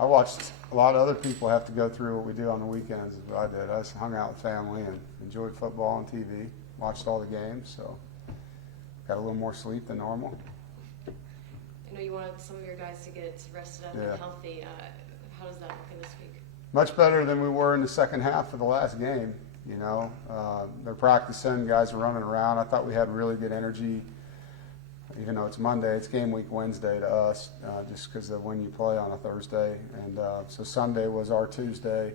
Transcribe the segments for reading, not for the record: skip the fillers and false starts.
I watched a lot of other people have to go through what we do on the weekends is what I did. I just hung out with family and enjoyed football on TV, watched all the games, so got a little more sleep than normal. I know you wanted some of your guys to get rested up Yeah. and healthy. How does that look in this week? Much better than we were in the second half of the last game. They're practicing, guys are running around. I thought we had really good energy. Even though it's Monday, it's game week Wednesday to us, just because of when you play on a Thursday. And so Sunday was our Tuesday.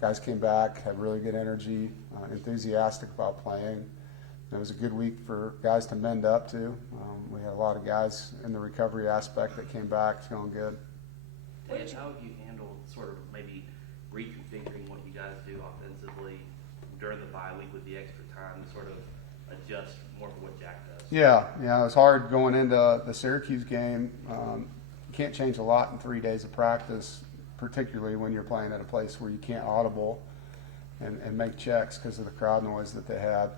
Guys came back, had really good energy, enthusiastic about playing. It was a good week for guys to mend up to. We had a lot of guys in the recovery aspect that came back feeling good. Dave, how have you handled sort of maybe reconfiguring what you guys do offensively during the bye week with the extra time to sort of adjust more for what Jack does? Yeah, it was hard going into the Syracuse game. You can't change a lot in 3 days of practice, particularly when you're playing at a place where you can't audible and make checks because of the crowd noise that they had.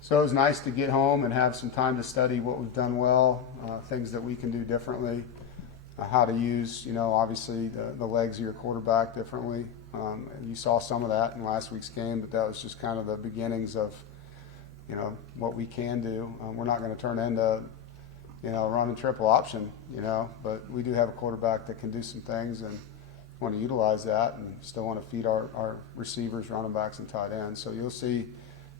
So it was nice to get home and have some time to study what we've done well, things that we can do differently, how to use, obviously the legs of your quarterback differently. You saw some of that in last week's game, but that was just kind of the beginnings of what we can do. We're not going to turn into, running triple option, but we do have a quarterback that can do some things and want to utilize that and still want to feed our receivers, running backs, and tight ends. So you'll see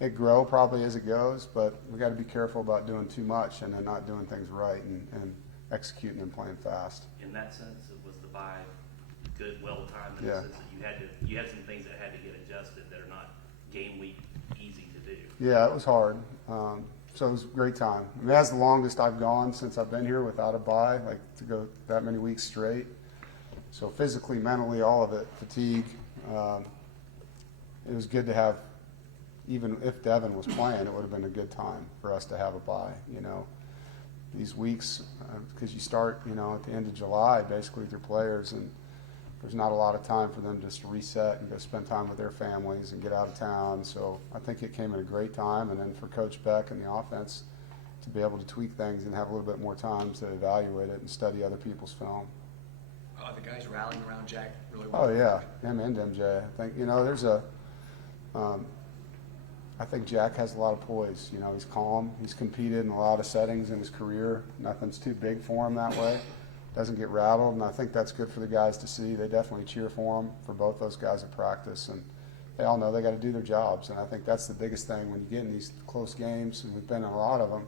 it grow probably as it goes, but we got to be careful about doing too much and then not doing things right and executing and playing fast. In that sense, it was the bye good, well timed in Yeah. the sense that you had some things that had to get adjusted that are not game week easy to do. Yeah, it was hard. So it was a great time. I mean, that's the longest I've gone since I've been here without a bye, like to go that many weeks straight. So physically, mentally, all of it, fatigue. It was good to have, even if Devin was playing, it would have been a good time for us to have a bye, These weeks, because you start, at the end of July, basically with your players, and there's not a lot of time for them just to reset and go spend time with their families and get out of town. So I think it came at a great time, and then for Coach Beck and the offense to be able to tweak things and have a little bit more time to evaluate it and study other people's film. The guys rallying around Jack really well. Oh yeah, him and MJ. I think there's I think Jack has a lot of poise. He's calm. He's competed in a lot of settings in his career. Nothing's too big for him that way. Doesn't get rattled, and I think that's good for the guys to see. They definitely cheer for him, for both those guys at practice, and they all know they got to do their jobs. And I think that's the biggest thing when you get in these close games, and we've been in a lot of them.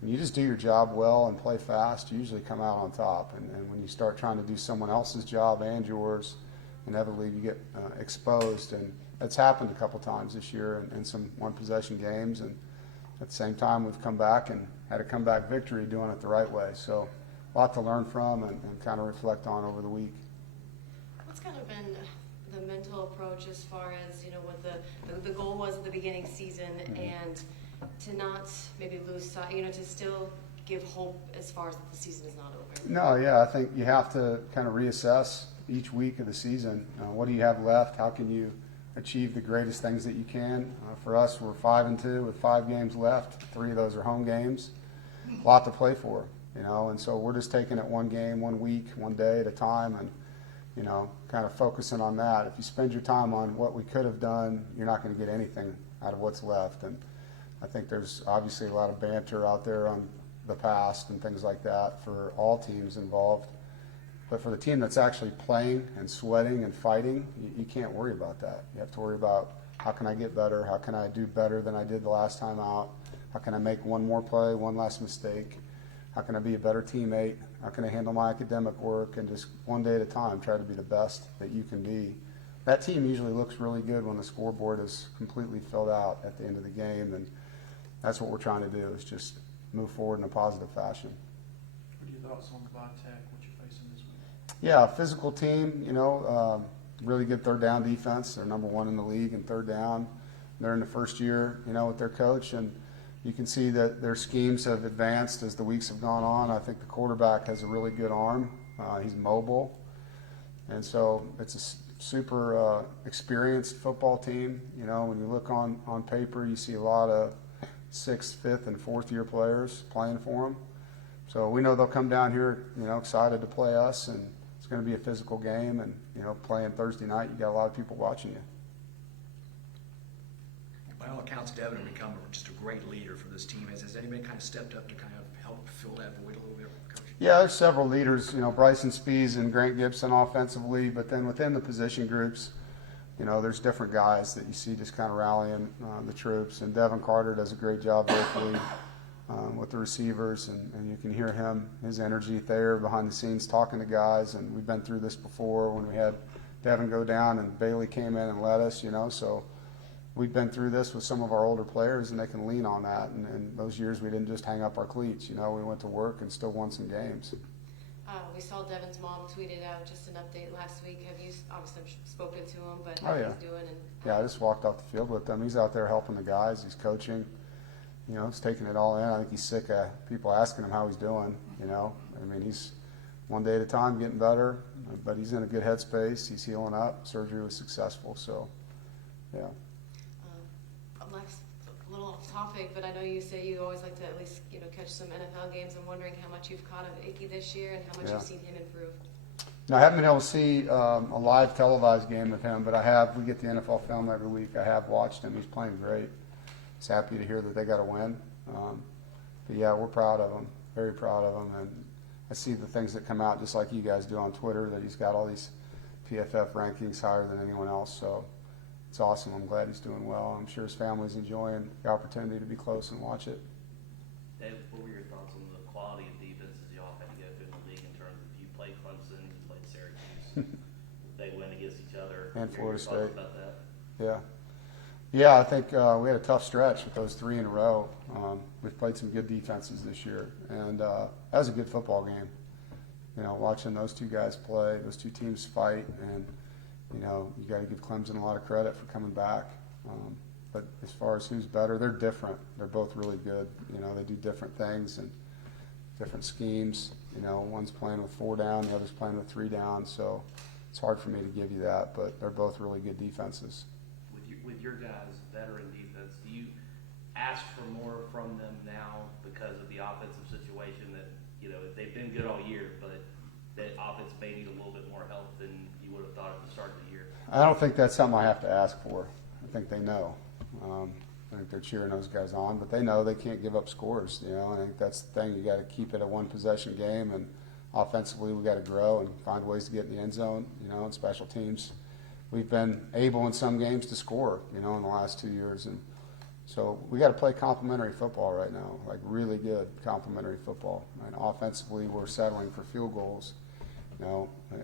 When you just do your job well and play fast, you usually come out on top. And when you start trying to do someone else's job and yours, inevitably you get exposed. And that's happened a couple times this year in some one-possession games. And at the same time, we've come back and had a comeback victory doing it the right way. So a lot to learn from and kind of reflect on over the week. What's kind of been the mental approach as far as, what the goal was at the beginning season, and to not maybe lose sight, to still give hope as far as the season is not over? No, yeah, I think you have to kind of reassess each week of the season. What do you have left? How can you achieve the greatest things that you can? For us, we're 5-2 with 5 games left. 3 of those are home games. A lot to play for, and so we're just taking it one game, 1 week, 1 day at a time, and kind of focusing on that. If you spend your time on what we could have done, you're not going to get anything out of what's left. And I think there's obviously a lot of banter out there on the past and things like that for all teams involved. But for the team that's actually playing and sweating and fighting, you can't worry about that. You have to worry about, how can I get better? How can I do better than I did the last time out? How can I make one more play, one less mistake? How can I be a better teammate? How can I handle my academic work? And just one day at a time, try to be the best that you can be. That team usually looks really good when the scoreboard is completely filled out at the end of the game, and that's what we're trying to do, is just move forward in a positive fashion. What are your thoughts on Tech, what you're facing this week? Yeah, physical team, really good third down defense. They're number 1 in the league in third down. They're in the first year, with their coach, and you can see that their schemes have advanced as the weeks have gone on. I think the quarterback has a really good arm. He's mobile. And so it's a super experienced football team. When you look on paper, you see a lot of 6th, 5th, and 4th year players playing for them. So we know they'll come down here, excited to play us, and it's it's going to be a physical game, and playing Thursday night, you got a lot of people watching you. By all accounts, Devin has become just a great leader for this team. Has anybody kind of stepped up to kind of help fill that void a little bit, Coach? Yeah, there's several leaders, Bryson Spees and Grant Gibson offensively, but then within the position groups, there's different guys that you see just kind of rallying the troops, and Devin Carter does a great job locally with the receivers, and you can hear his energy there behind the scenes talking to guys, and we've been through this before when we had Devin go down and Bailey came in and led us, so we've been through this with some of our older players, and they can lean on that. And those years, we didn't just hang up our cleats. We went to work and still won some games. We saw Devin's mom tweeted out just an update last week. Have you obviously spoken to him, but Oh, how yeah. he's doing? And Yeah, I just walked off the field with him. He's out there helping the guys. He's coaching. He's taking it all in. I think he's sick of people asking him how he's doing. He's one day at a time getting better, but he's in a good headspace. He's healing up. Surgery was successful, so yeah. Last, a little off topic, but I know you say you always like to at least catch some NFL games. I'm wondering how much you've caught of Icky this year and how much you've seen him improve. Now, I haven't been able to see a live televised game of him, but we get the NFL film every week. I have watched him. He's playing great. Just happy to hear that they got a win. But yeah, we're proud of him, very proud of him. And I see the things that come out just like you guys do on Twitter, that he's got all these PFF rankings higher than anyone else. So it's awesome. I'm glad he's doing well. I'm sure his family's enjoying the opportunity to be close and watch it. Dave, what were your thoughts on the quality of defenses y'all had to go through in the league in terms of you played Clemson, you played Syracuse, they went against each other. And What were your Florida thoughts State. about that? Yeah. Yeah, I think we had a tough stretch with those 3 in a row. We've played some good defenses this year, and that was a good football game. Watching those two guys play, those two teams fight, and you got to give Clemson a lot of credit for coming back. But as far as who's better, they're different. They're both really good. They do different things and different schemes. One's playing with 4 down, the other's playing with 3 down. So it's hard for me to give you that, but they're both really good defenses. With your guys' veteran defense, do you ask for more from them now because of the offensive situation that, they've been good all year, but that offense may need a little bit more help than you would have thought at the start of the year? I don't think that's something I have to ask for. I think they know. I think they're cheering those guys on, but they know they can't give up scores. I think that's the thing. You got to keep it a one-possession game, and offensively we got to grow and find ways to get in the end zone. And special teams, we've been able in some games to score. In the last 2 years, and so we got to play complementary football right now, like really good complementary football. And offensively, we're settling for field goals.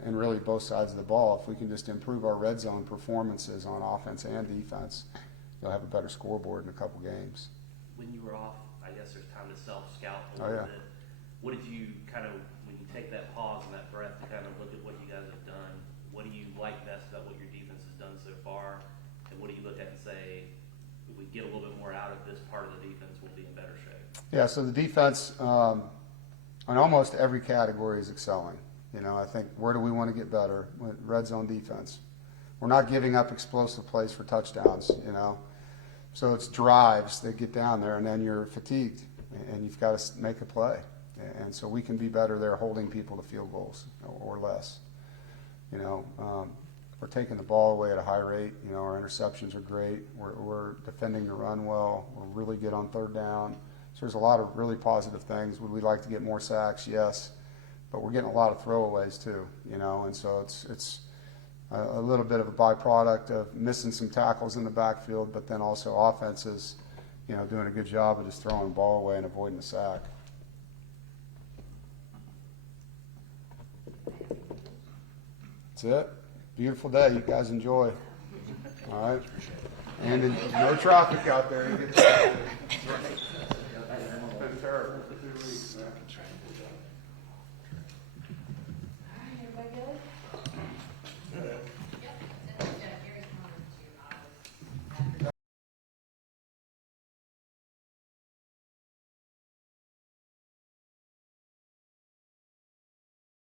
And really both sides of the ball. If we can just improve our red zone performances on offense and defense, you'll have a better scoreboard in a couple games. When you were off, I guess there's time to self-scout a Oh, little yeah. bit. What did you when you take that pause and that breath to kind of look at what you guys have done, what do you like best about what your defense has done so far? And what do you look at and say, if we get a little bit more out of this part of the defense, we'll be in better shape? Yeah, so the defense on almost every category is excelling. I think where do we want to get better? With red zone defense. We're not giving up explosive plays for touchdowns, So it's drives that get down there, and then you're fatigued, and you've got to make a play. And so we can be better there holding people to field goals or less. We're taking the ball away at a high rate. Our interceptions are great. We're defending the run well. We're really good on 3rd down. So there's a lot of really positive things. Would we like to get more sacks? Yes. But we're getting a lot of throwaways too, and so it's a little bit of a byproduct of missing some tackles in the backfield, but then also offenses, doing a good job of just throwing the ball away and avoiding the sack. That's it. Beautiful day. You guys enjoy. All right. And no traffic out there. It's been terrible.